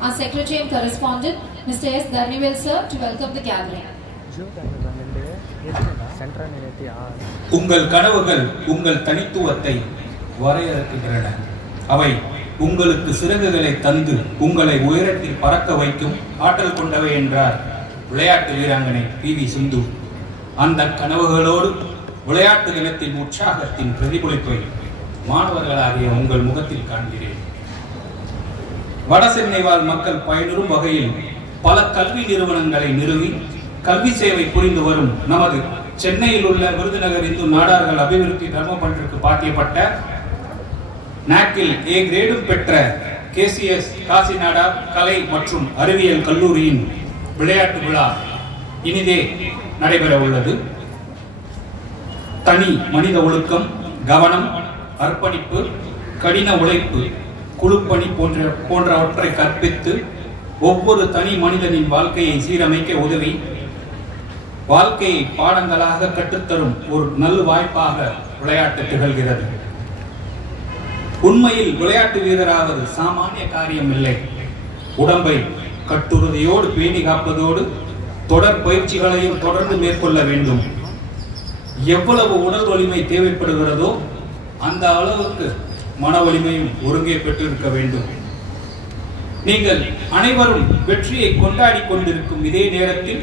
our Secretary and Correspondent, Mr. S. Dharnivel sir, to welcome the gathering. உங்கள் கனவுகள் உங்கள் தனித்துவத்தை வரையறுக்கின்றன. அவை உங்களுக்கு சிறகுகளை தந்து உங்களை உயரத்தில் பறக்க வைக்கும் ஆற்றல் கொண்டவை என்றார் விளையாட்டு வீராங்கனை PV சிந்து. அந்த கனவுகளோடு விளையாட்டு தினத்தின் உற்சாகத்தின் பிரதிபலிப்பை மாணவர்களாகிய உங்கள் முகத்தில் காண்கிறேன். வடசென்னை வாழ் மக்கள் பயனுறும் வகையில் பல கல்வி நிறுவனங்களை நிறுவி கல்வி சேவை புரிந்து வரும் நமது சென்னையில் உள்ள விருதுநகர் இந்து நாடார்கள் அபிவிருத்தி தர்ம பண்டிற்கு பாத்தியப்பட்ட நாக்கில் A கிரேடும் பெற்ற KCS காசிநாடா கலை மற்றும் அறிவியல் கல்லூரியின் விளையாட்டு விழா இனிதே நடைபெற உள்ளது. தனி மனித ஒழுக்கம், கவனம், அர்ப்பணிப்பு, கடின உழைப்பு, குழுப்பணி போன்றவற்றை கற்பித்து ஒவ்வொரு தனி மனிதனின் வாழ்க்கையை சீரமைக்க உதவி வாழ்க்கையை பாடங்களாக கற்றுத்தரும் ஒரு நல்ல வாய்ப்பாக விளையாட்டு திகழ்கிறது. உண்மையில் விளையாட்டு வீரராவது சாமானிய காரியம் இல்லை. உடம்பை கட்டுறுதியோடு பேணி காப்பதோடு தொடர் பயிற்சிகளையும் தொடர்ந்து மேற்கொள்ள வேண்டும். எவ்வளவு உடல் வலிமை தேவைப்படுகிறதோ அந்த அளவுக்கு மன வலிமையும் ஒருங்கே பெற்றிருக்க வேண்டும். நீங்கள் அனைவரும் வெற்றியை கொண்டாடி கொண்டிருக்கும் இதே நேரத்தில்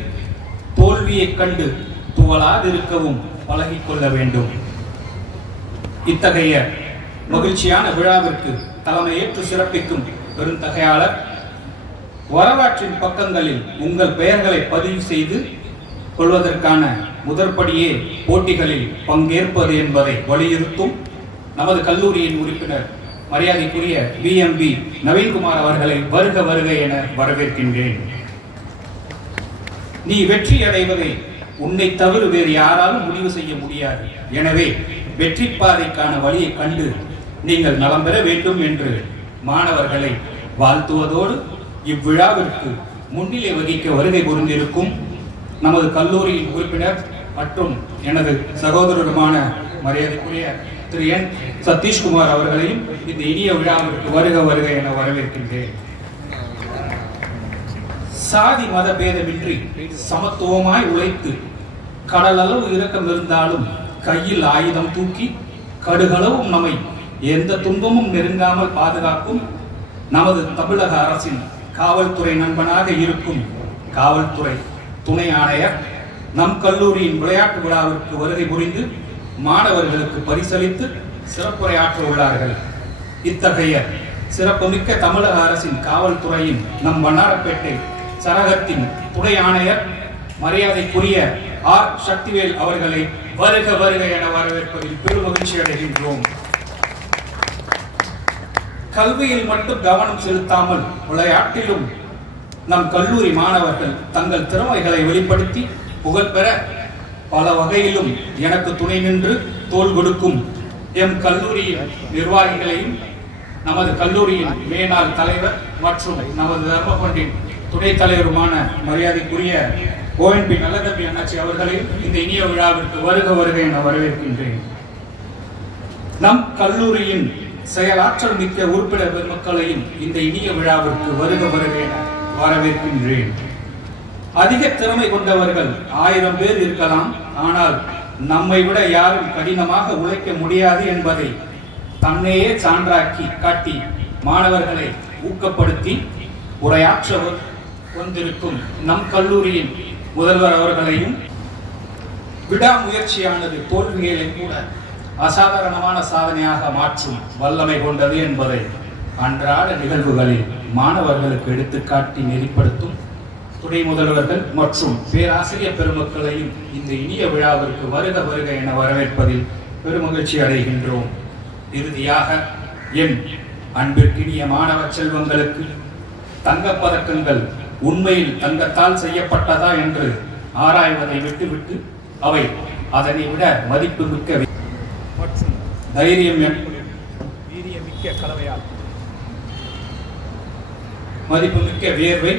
தோல்வியை கண்டு துவளாதிருக்கவும் பழகிக்கொள்ள வேண்டும். இத்தகைய மகிழ்ச்சியான விழாவிற்கு தலைமையேற்று சிறப்பிக்கும் பெருந்தகையாளர் வரலாற்றின் பக்கங்களில் உங்கள் பெயர்களை பதிவு செய்து கொள்வதற்கான முதற்படியே போட்டிகளில் பங்கேற்பது என்பதை வலியுறுத்தும் நமது கல்லூரியின் உறுப்பினர் மரியாதைக்குரிய VMB நவீன்குமார் அவர்களை வருக வருக என வரவேற்கின்றேன். நீ வெற்றி அடைவதை உன்னை தவிர வேறு யாராலும் முடிவு செய்ய முடியாது. எனவே வெற்றி பாதைக்கான வழியை கண்டு நீங்கள் நலம் பெற வேண்டும் என்று மாணவர்களை வாழ்த்துவதோடு இவ்விழாவிற்கு முன்னிலை வகிக்க வருகை புரிந்திருக்கும் நமது கல்லூரியின் உறுப்பினர் மற்றும் எனது சகோதரருமான மரியாதைக்குரிய திரு N. சதீஷ்குமார் அவர்களையும் இந்த இனிய விழாவிற்கு வருக வருக என வரவேற்கின்றேன். சாதி மத பேதமின்றி சமத்துவமாய் உழைத்து கடலளவு இரக்கம் இருந்தாலும் கையில் ஆயுதம் தூக்கி கடுகளவும் நம்மை எந்த துன்பமும் நெருங்காமல் பாதுகாக்கும் நமது தமிழக அரசின் காவல்துறை நண்பனாக இருக்கும் காவல்துறை துணை ஆணையர் நம் கல்லூரியின் விளையாட்டு விழாவிற்கு வருகை புரிந்து மாணவர்களுக்கு பரிசளித்து சிறப்புரையாற்ற உள்ளார்கள். இத்தகைய சிறப்புமிக்க தமிழக அரசின் காவல்துறையின் நம் வண்ணாரப்பேட்டை சரகத்தின் துணை ஆணையர் மரியாதைக்குரிய R. சக்திவேல் அவர்களை வருக வருக என வரவேற்பதில் பெரும் மகிழ்ச்சி அடைகின்றோம். கல்வியில் மட்டும் கவனம் செலுத்தாமல் விளையாட்டிலும் நம் கல்லூரி மாணவர்கள் தங்கள் திறமைகளை வெளிப்படுத்தி புகழ் பெற பல வகையிலும் எனக்கு துணை நின்று தோள் கொடுக்கும் எம் கல்லூரியின் நிர்வாகிகளையும் நமது கல்லூரியின் மேனாள் தலைவர் மற்றும் நமது தர்ம பண்டின் துணைத் தலைவருமான மரியாதைக்குரிய ONP நல்லதம்பி அண்ணாச்சி அவர்களையும் இந்த இனிய விழாவிற்கு வருக வருக என வரவேற்கின்றேன். நம் கல்லூரியின் செயலாற்றல் மிக்க உறுப்பினர் பெருமக்களையும் இந்த இனிய விழாவிற்கு வருக வருக என வரவேற்கின்றேன். அதிக திறமை கொண்டவர்கள் 1000 பேர் இருக்கலாம். ஆனால் நம்மை விட யாரும் கடினமாக உழைக்க முடியாது என்பதை தன்னையே சான்றாக்கி காட்டி மாணவர்களை ஊக்கப்படுத்தி உரையாற்ற வந்திருக்கும் நம் கல்லூரியின் முதல்வர் அவர்களையும் விடாமுயற்சியானது தோல்விகளை கூட அசாதாரணமான சாதனையாக மாற்றும் வல்லமை கொண்டது என்பதை அன்றாட நிகழ்வுகளில் மாணவர்களுக்கு எடுத்துக்காட்டி நெறிப்படுத்தும் துணை முதல்வர்கள் மற்றும் பேராசிரியர் பெருமக்களையும் இந்த இனிய விழாவிற்கு வருக வருக என வரவேற்பதில் பெருமகிழ்ச்சி அடைகின்றோம். இறுதியாக என் அன்பிற்கினிய மாணவ செல்வங்களுக்கு தங்கப்பதக்கங்கள் உண்மையில் தங்கத்தால் செய்யப்பட்டதா என்று ஆராய்வதை விட்டுவிட்டு அவை அதனை விட மதிப்புமிக்க மற்றும் வீரியமிக்க கலவையால் மதிப்புமிக்க வியர்வை,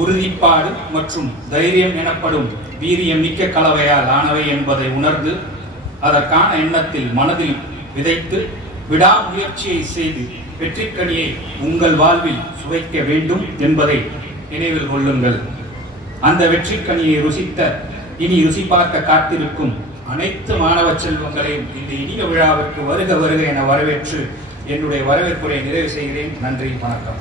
உறுதிப்பாடு மற்றும் தைரியம் எனப்படும் வீரியமிக்க கலவையால் ஆனவை என்பதை உணர்ந்து அதற்கான எண்ணத்தில் மனதில் விதைத்து விடாமுயற்சியை செய்து வெற்றிக்கனியை உங்கள் வாழ்வில் சுவைக்க வேண்டும் என்பதை நினைவில் கொள்ளுங்கள். அந்த வெற்றிக்கனியை ருசித்த, இனி ருசி பார்க்க காத்திருக்கும் அனைத்து மாணவ செல்வங்களையும் இந்த இனிய விழாவிற்கு வருக வருக என வரவேற்று என்னுடைய வரவேற்புரை நிறைவு செய்கிறேன். நன்றி, வணக்கம்.